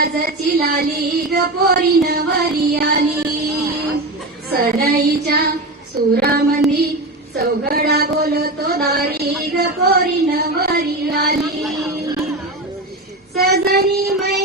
लाजची लाली ग पोरी नवारी आली. सदाईच्या सुरामंदी सौगडा बोलतो दारी ग पोरी नवारी आली. सजनी मै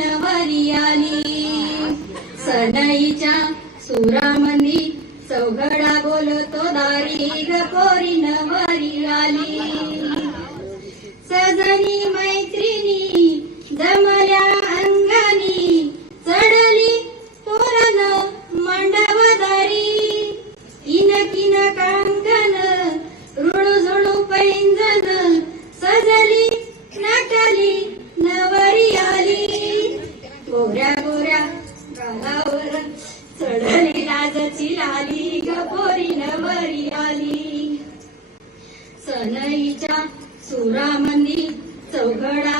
नवारी आली सनईच्या सुरामंदी चौघडा बोलतो दारी गपोरी नवारी आली सजनी मैत्रिणी जमल्या सुरामनी चौघडा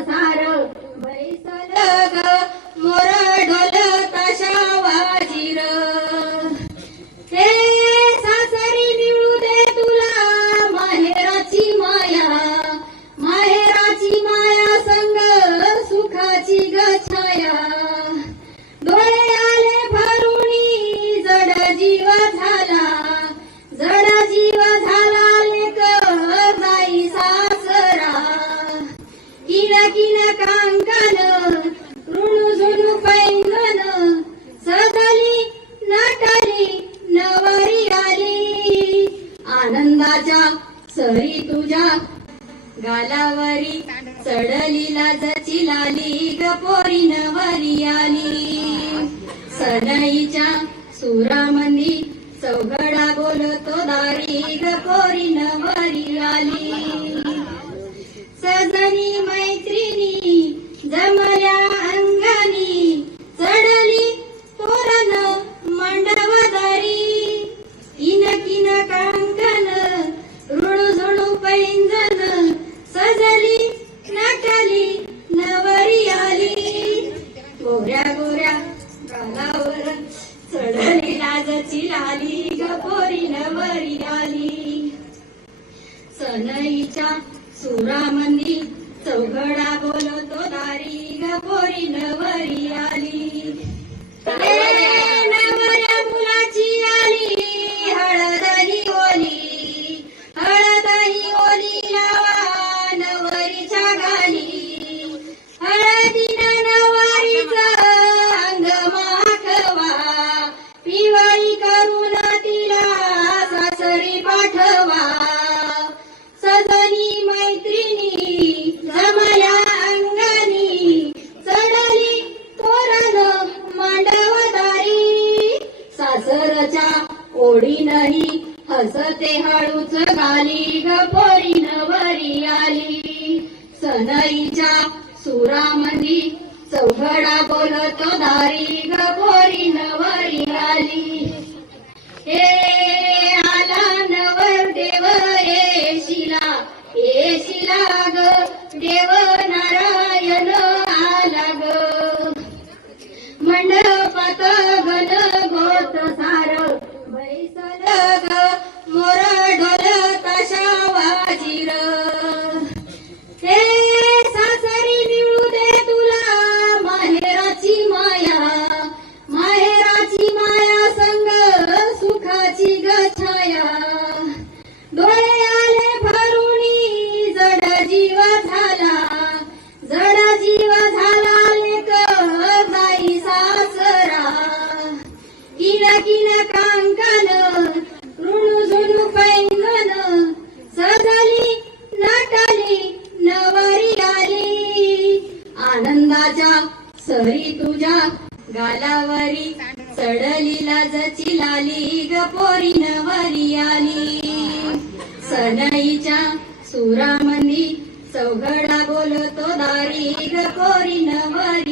ಸಾರ तालावरी चढली लाजची लाली गपोरी नवरी आली. सनईच्या सुरामंदी सौगडा बोलतो दारी गपोरी नवरी आली. सजनी चौघडा बोलतो दारी कोरी नवारी.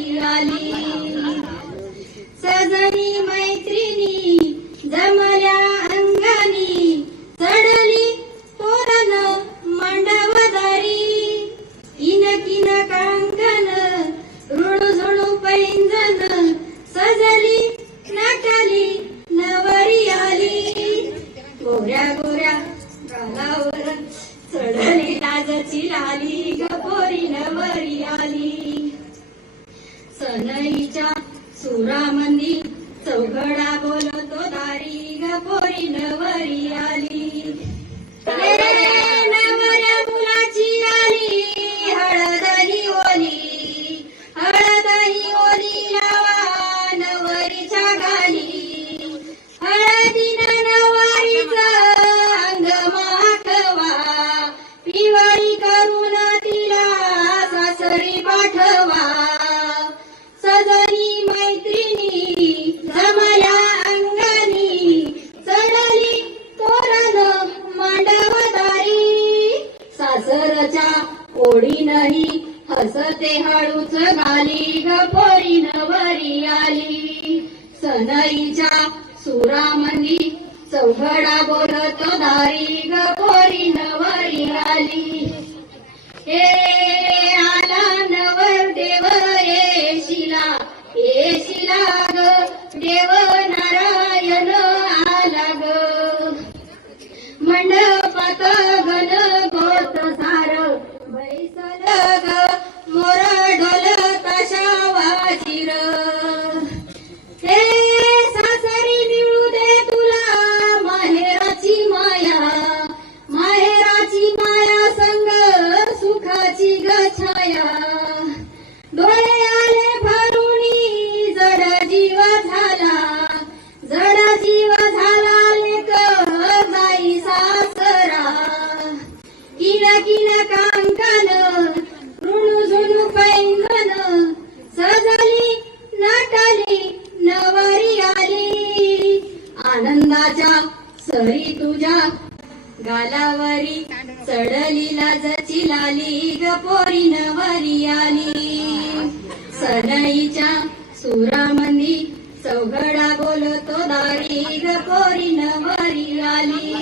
कोरी नवरी आली.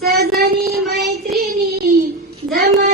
सजनी मैत्रिणी जमा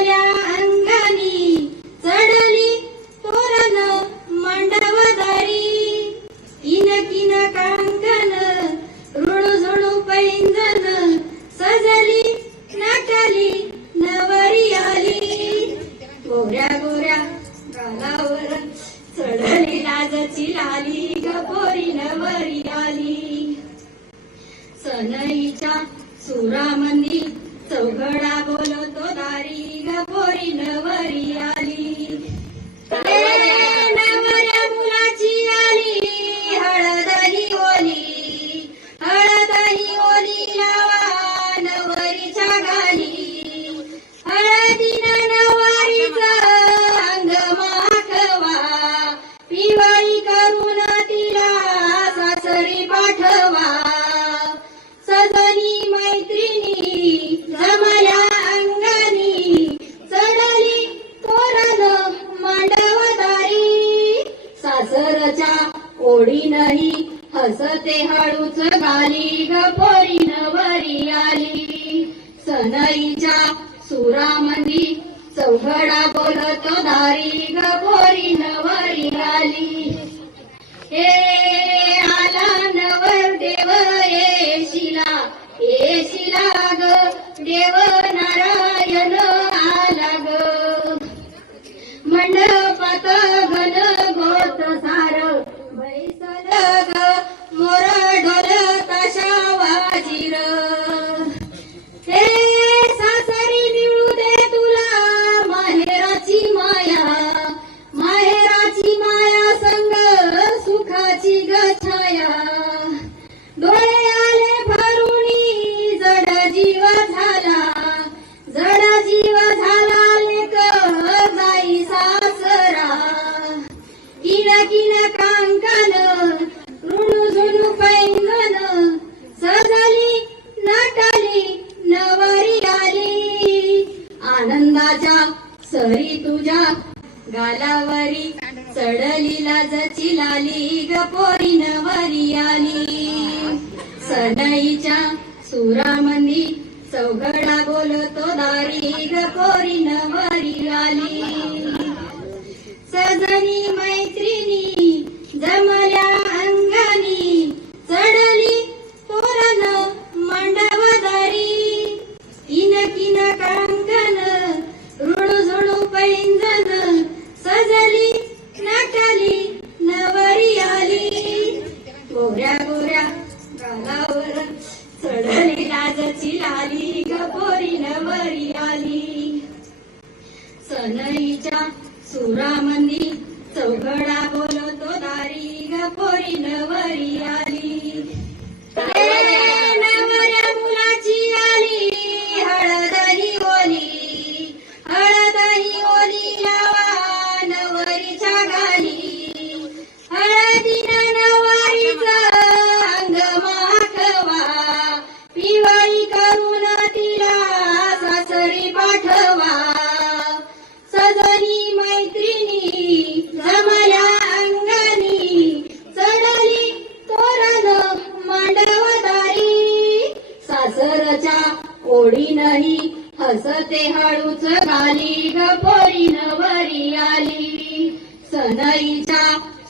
असे हळूच खाली ग पोरी नवरी आली. सनईच्या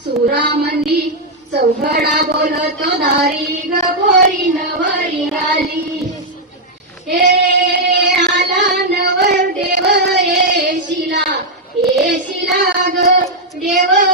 सुरामंदी चौघडा बोलत दारी ग पोरी नवरी आली. हे आला नवर देव ये शिला ये शिला ग देव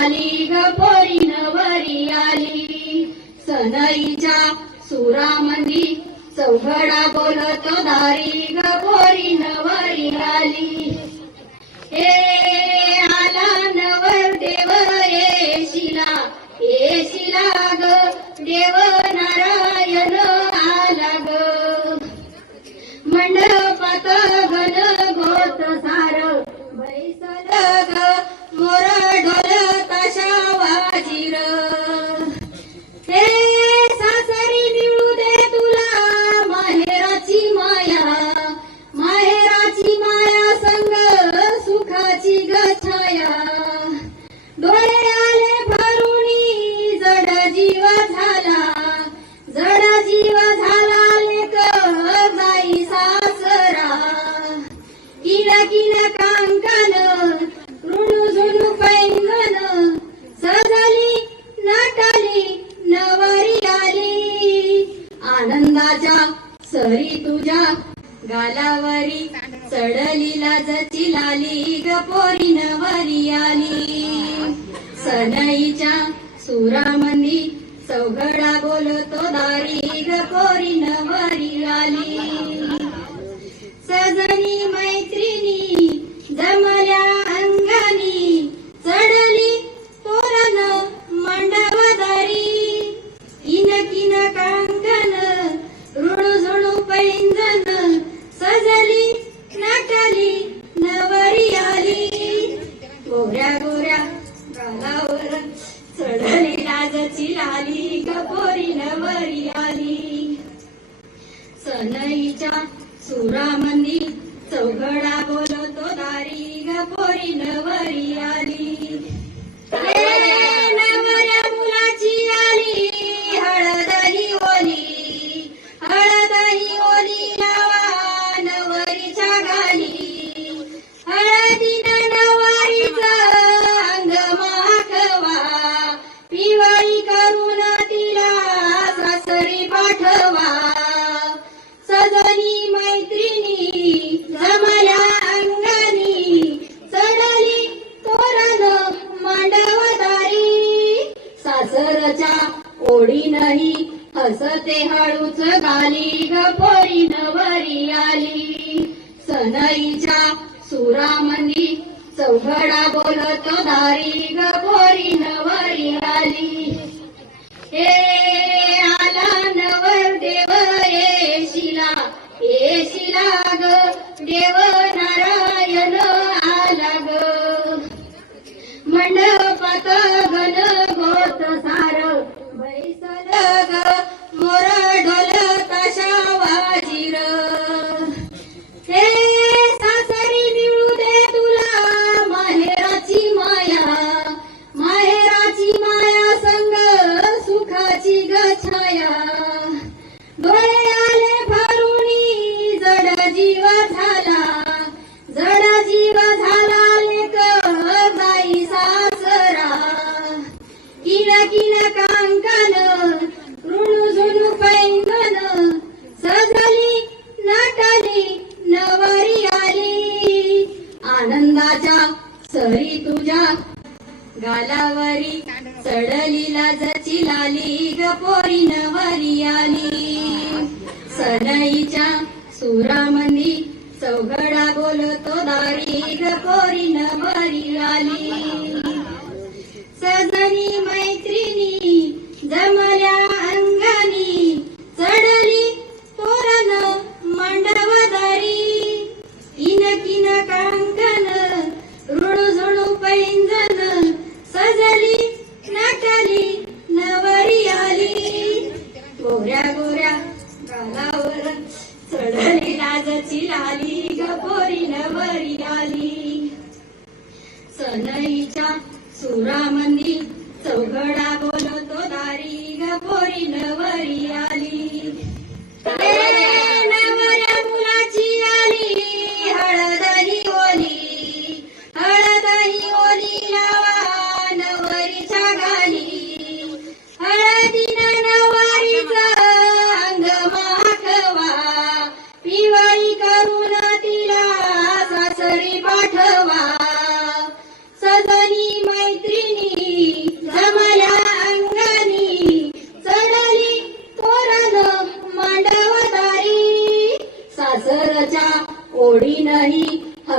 Bonnie the Bo- कोडी नाही. हसते हळूच गाली. ग नवरी आली. सनईच्या सुरामनी चौघडा बोलत दारी. ग नवरी आली. हे आला नवर देव ये शिला. ये शिला ग देव गालावरी चढली लाजची लाली ग पोरी नवारी आली. सनईच्या सुरामंदी चौघडा बोलतो दारी ग पोरी नवारी आली. सजनी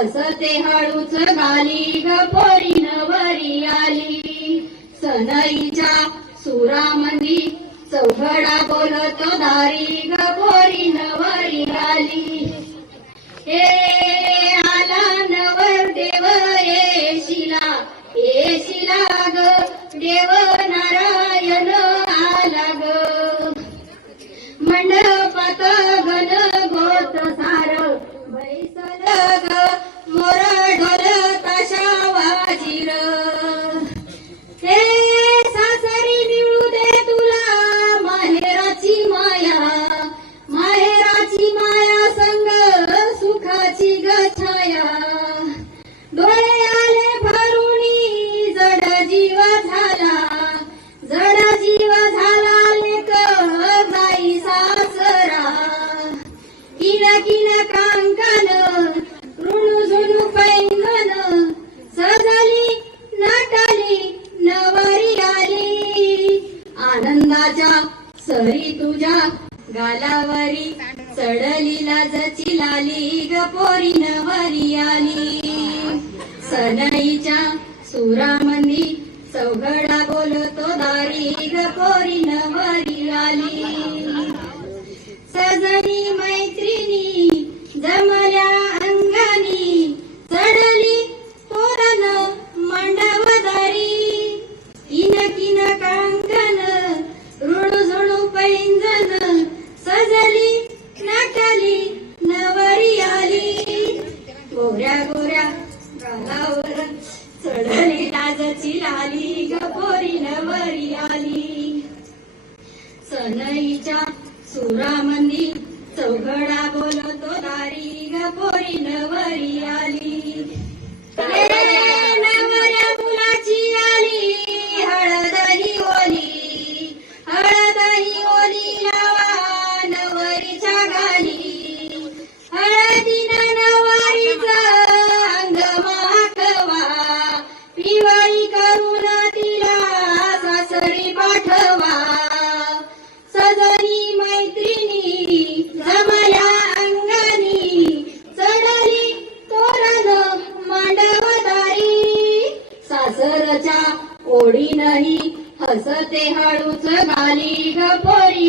हसते हळूच गाली ग पोरी नवरी आली. सनईच्या सुरामंदी चौघडा बोलतो दारी ग पोरी नवरी आली. हे सरी तुझ्या गालावरी चढली लाजची लाली ग पोरी नवरी आली. सनईच्या सुरामंदी सौगडा बोलतो दारी ग पोरी नवरी आली. सजन हसते हळूच गाली ग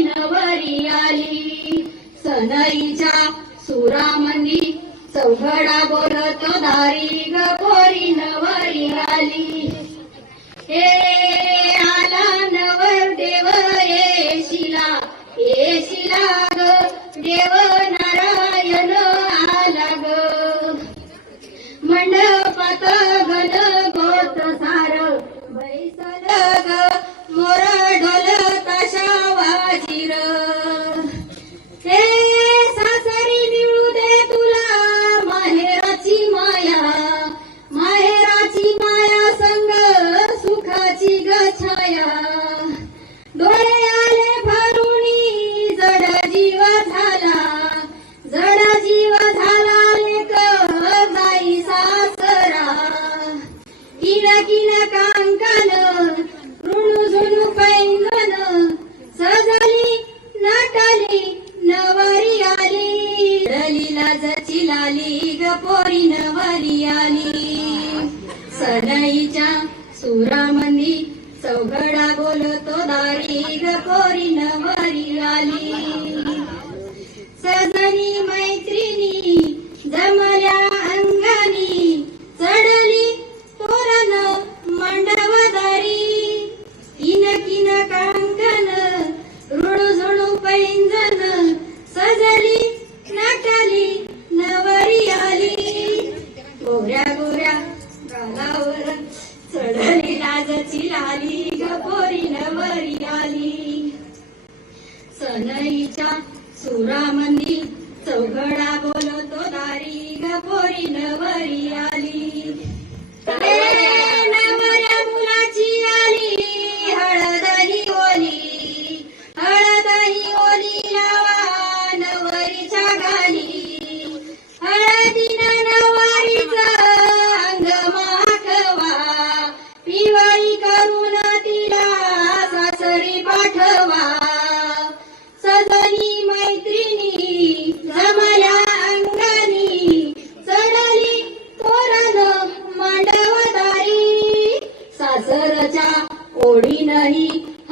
नवरी आली. सनईच्या सुरामंदी चौघडा बोलतो दारी ग परी नवरी आली. किन कांकन ऋणू झुणू पैंगन सजाली नटली नवारी आली. दलीला जची लाली ग पोरी नवरी आली. सनईच्या सुरामंदी चौघडा बोलतो दारी ग पोरी नवरी आली. सजनी मै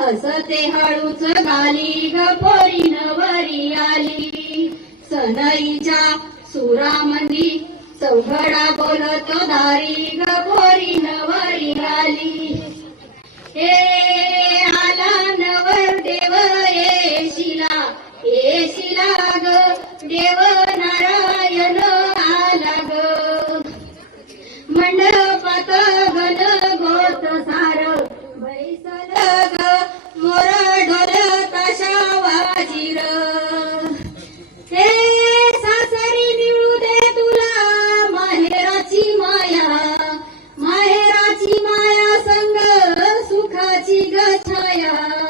हसते हळूच गाली ग पोरी नवरी आली. सनईच्या सुरामंदी चौघडा बोलतो दारी ग पोरी नवरी आली. ए आला नवर देव ये शिला ए शिला ग देव नारायण. बाजीर. हे सासरी मिळू दे तुला माहेराची माया. माहेराची माया संग सुखाची गछाया.